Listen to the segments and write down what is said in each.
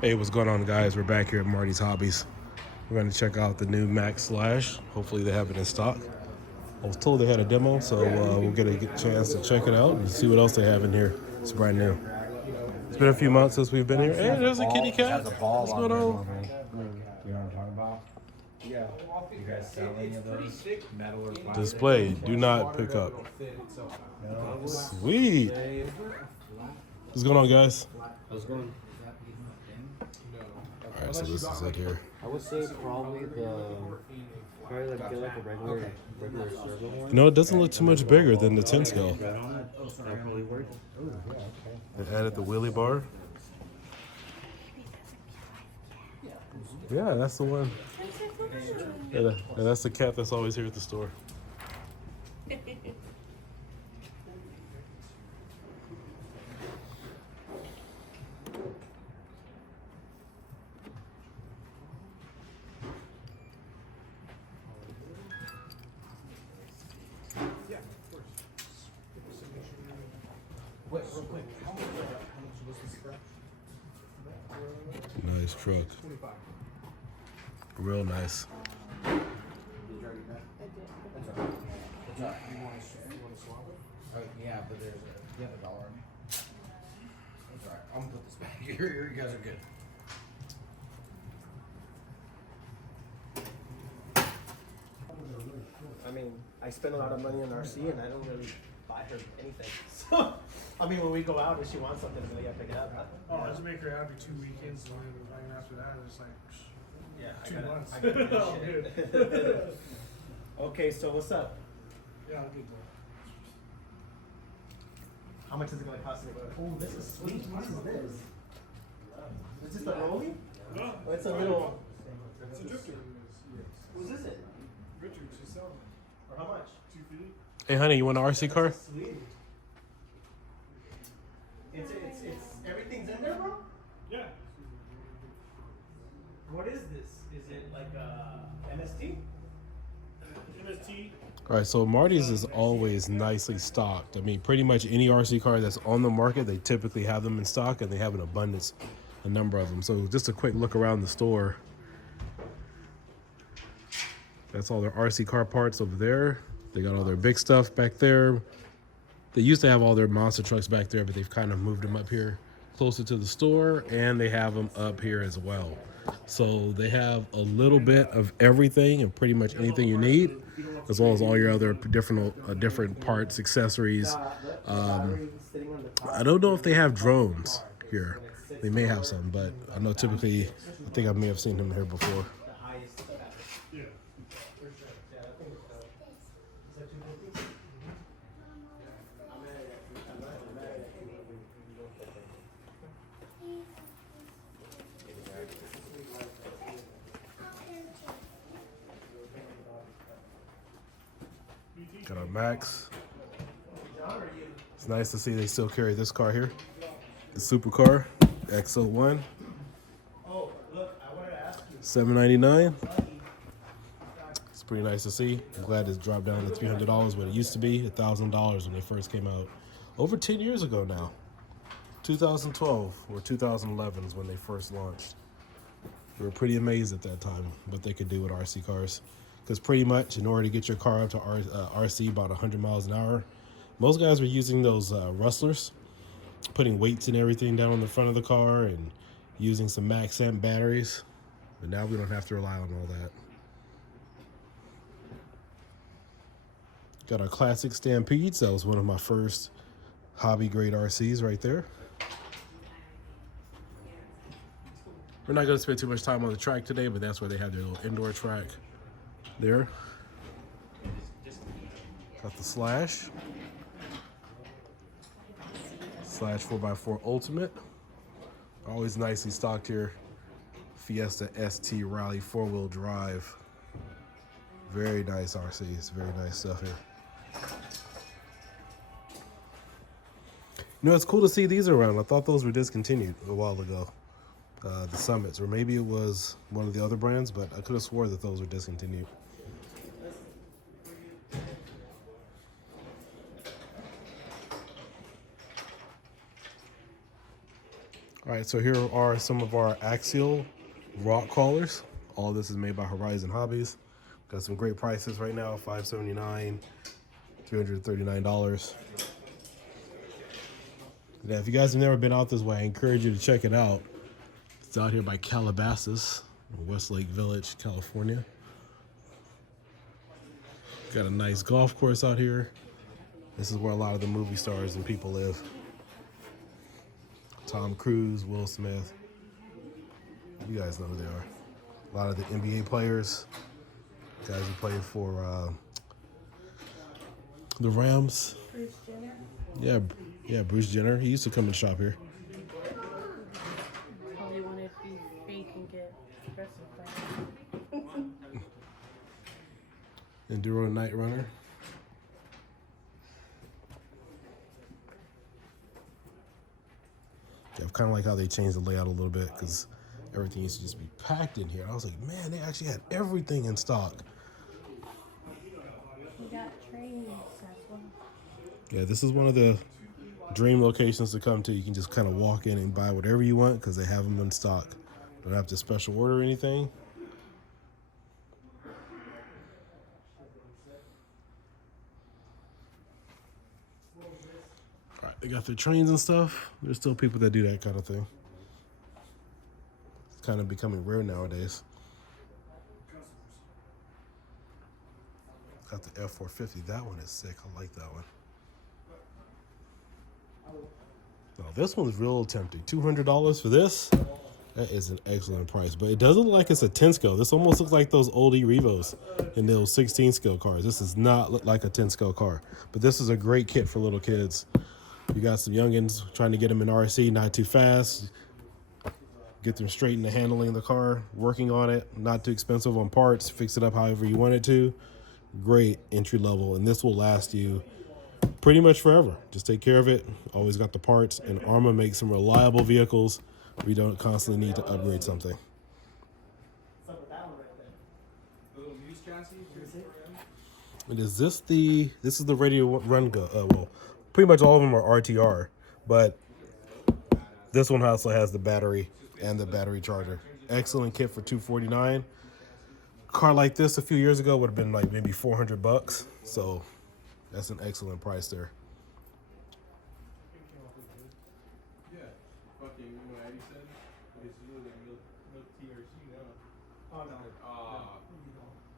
Hey, what's going on, guys? We're back here at Marty's Hobbies. We're going to check out the new Max Slash. Hopefully they have it in stock. I was told they had a demo, so we'll get a chance to check it out and see what else they have in here. It's brand new. It's been a few months since we've been here. Hey, there's a kitty cat. What's going on? You know what I'm talking about? Yeah. You guys sell any of those? Metal or plastic? Display. Do not pick up. Sweet. What's going on, guys? How's it going? All right, so this is it here. I would say probably like get like a regular servo one. You know, it doesn't look too much bigger than the 10 scale. That probably work. They added the wheelie bar. Yeah, that's the one. Yeah, that's the cat that's always here at the store. Wait, real quick. How much was this scratch? Nice truck. Real nice. Yeah, but there's you have $1 on me. That's alright. I'm gonna put this back here. You guys are good. I mean, I spend a lot of money on RC and I don't really buy her anything. So, I mean, when we go out and she wants something, I'm gonna pick it up. Oh, just make her happy 2 weekends, and then after that, it's like Yeah, 2 months. I gotta Oh, finish it. good. Okay, so what's up? Yeah, I'll get that. How much is it gonna cost me? Oh, this is sweet. What is this? Is this the rolling? No, Oh, it's a little. it's a drifter. Whose is it? Richard, she's selling it. For how much? 250. Hey, honey, you want an RC car? Sweet. It's everything's in there, bro? Yeah. What is this? Is it like a MST? MST. All right, so Marty's is always nicely stocked. I mean, pretty much any RC car that's on the market, they typically have them in stock, and they have an abundance, a number of them. So just a quick look around the store. That's all their RC car parts over there. They got all their big stuff back there. They used to have all their monster trucks back there, but they've kind of moved them up here closer to the store, and they have them up here as well. So they have a little bit of everything and pretty much anything you need, as well as all your other different parts, accessories. I don't know if they have drones here. They may have some, but I know typically, I think I may have seen them here before. Yeah. Got our Max. It's nice to see they still carry this car here. The supercar, XO1. Oh, look, I wanted to ask you. $799. It's pretty nice to see. I'm glad it's dropped down to $300, what it used to be $1,000 when they first came out. Over 10 years ago now. 2012 or 2011 is when they first launched. We were pretty amazed at that time what they could do with RC cars. Because pretty much in order to get your car up to RC about 100 miles an hour, most guys were using those rustlers, putting weights and everything down on the front of the car and using some max amp batteries. But now we don't have to rely on all that. Got our classic Stampedes. That was one of my first hobby grade RCs right there. We're not going to spend too much time on the track today, but that's where they have their little indoor track there. Got the Slash 4x4 Ultimate. Always nicely stocked here. Fiesta ST Rally 4-wheel drive. Very nice RCs. Very nice stuff here. You know, it's cool to see these around. I thought those were discontinued a while ago. The Summits, or maybe it was one of the other brands, but I could have swore that those were discontinued. All right, so here are some of our axial rock callers. All this is made by Horizon Hobbies. Got some great prices right now, $579, $339. Now, if you guys have never been out this way, I encourage you to check it out. It's out here by Calabasas, Westlake Village, California. Got a nice golf course out here. This is where a lot of the movie stars and people live. Tom Cruise, Will Smith. You guys know who they are. A lot of the NBA players. Guys who played for the Rams. Bruce Jenner. Yeah, Bruce Jenner. He used to come and shop here. Probably wanted to be fake and get aggressive. Enduro Night Runner. Yeah, I kind of like how they changed the layout a little bit because everything used to just be packed in here. I was like, man, they actually had everything in stock. We got trains as well. Yeah, this is one of the dream locations to come to. You can just kind of walk in and buy whatever you want because they have them in stock. Don't have to special order anything. All right, they got their trains and stuff. There's still people that do that kind of thing. It's kind of becoming rare nowadays. Got the F450. That one is sick. I like that one. Now this one's real tempting. $200 for this. That is an excellent price, but it doesn't look like it's a 10 scale. This almost looks like those old E-Revos and those 16 scale cars. This does not look like a 10 scale car, but this is a great kit for little kids. You got some youngins trying to get them in RC, not too fast. Get them straight into handling the car, working on it, not too expensive on parts. Fix it up however you want it to. Great entry level, and this will last you pretty much forever. Just take care of it. Always got the parts, and Arma makes some reliable vehicles. We don't constantly need to upgrade something. And is this the? This is the radio run go. Well, pretty much all of them are RTR, but this one also has the battery and the battery charger. Excellent kit for $249. Car like this a few years ago would have been like maybe $400. So that's an excellent price there.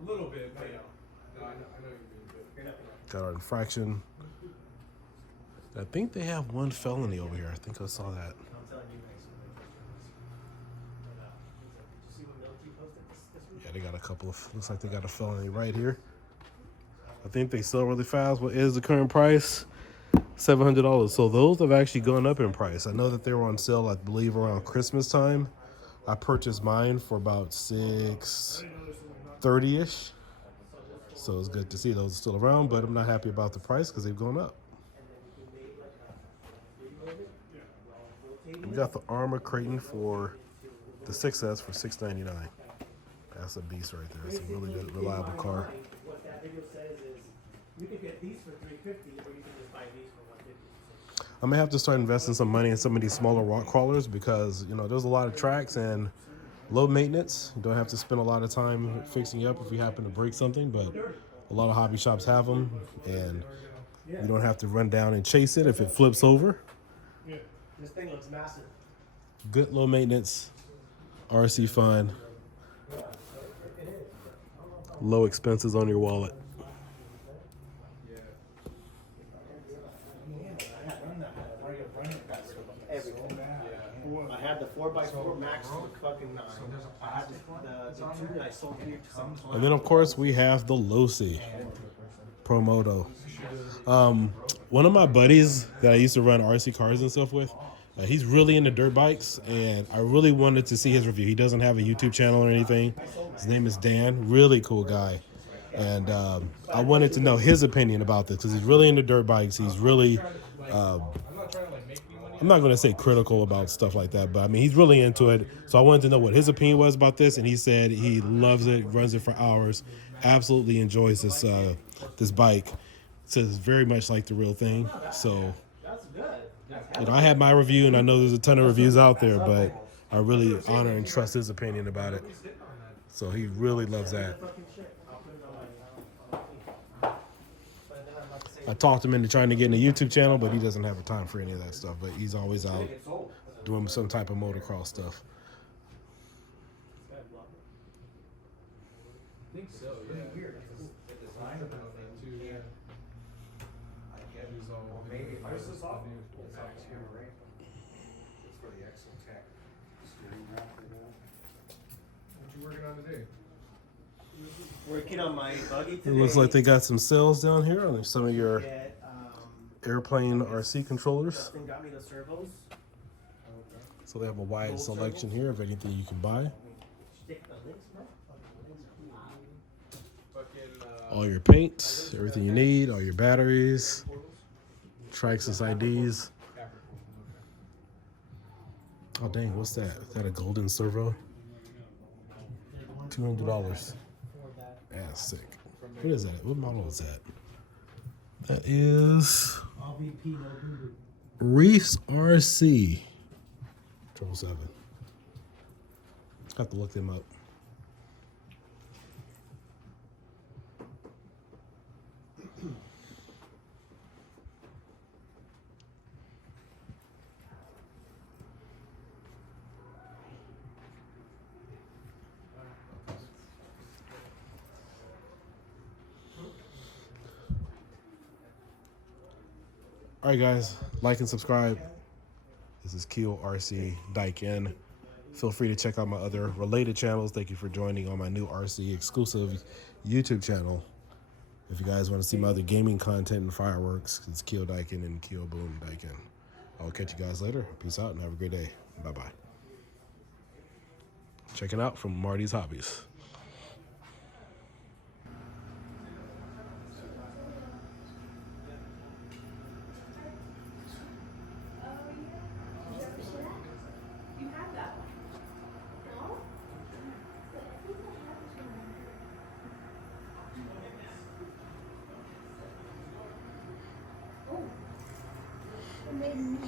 A little bit, but no, I know you mean. Got our infraction. I think they have one felony over here. I think I saw that. Yeah, they got a couple of, looks like they got a felony right here. I think they sell really fast. What is the current price? $700. So those have actually gone up in price. I know that they were on sale, I believe, around Christmas time. I purchased mine for about $630-ish. So it's good to see those are still around, but I'm not happy about the price because they've gone up. We got the Arma Creighton for the 6S for $699. That's a beast right there. It's a really good, reliable car. What that video says is you could get these for $350 or you can just buy these for $150. I'm gonna have to start investing some money in some of these smaller rock crawlers because, you know, there's a lot of tracks and low maintenance. You don't have to spend a lot of time fixing you up if you happen to break something, but a lot of hobby shops have them, and you don't have to run down and chase it if it flips over. This thing looks massive. Good low maintenance, RC fun, low expenses on your wallet. I had the 4x4 Max for fucking 9. I had the 2 that I sold here to some. And then, of course, we have the Losi Promoto. One of my buddies that I used to run RC cars and stuff with, he's really into dirt bikes, and I really wanted to see his review. He doesn't have a YouTube channel or anything. His name is Dan. Really cool guy. And I wanted to know his opinion about this because he's really into dirt bikes. He's really, I'm not going to say critical about stuff like that, but I mean, he's really into it. So I wanted to know what his opinion was about this, and he said he loves it, runs it for hours, absolutely enjoys this bike. Says very much like the real thing. So That's good. You know, I had my review, and I know there's a ton of reviews out there, but I really honor and trust his opinion about it. So he really loves that. I talked him into trying to get in a YouTube channel, but he doesn't have the time for any of that stuff. But he's always out doing some type of motocross stuff. I think so, yeah. Weird. The design of that thing Too, yeah. I get it. It was all- Maybe if I was This is off, new. it's off camera, right? It's for the Excel tech. Steering wrap for that. What you working on today? Working on my buggy It today. looks like they got some sales down here on some of your Get, airplane RC controllers. Justin got me the servos. So they have a wide selection here of anything you can buy. Stick the links, bro. Fucking, All your paint, everything you need, all your batteries, Traxxas IDs. Oh dang, what's that? Is that a golden servo? $200. That's sick. What is that? What model is that? That is Reef's RC 777. Have to look them up. All right, guys, like and subscribe. This is Keel RC Diekin. Feel free to check out my other related channels. Thank you for joining on my new RC exclusive YouTube channel. If you guys want to see my other gaming content and fireworks, it's Keel Diekin and Keel Boom Diekin. I'll catch you guys later. Peace out and have a great day. Bye-bye. Checking out from Marty's Hobbies. Made me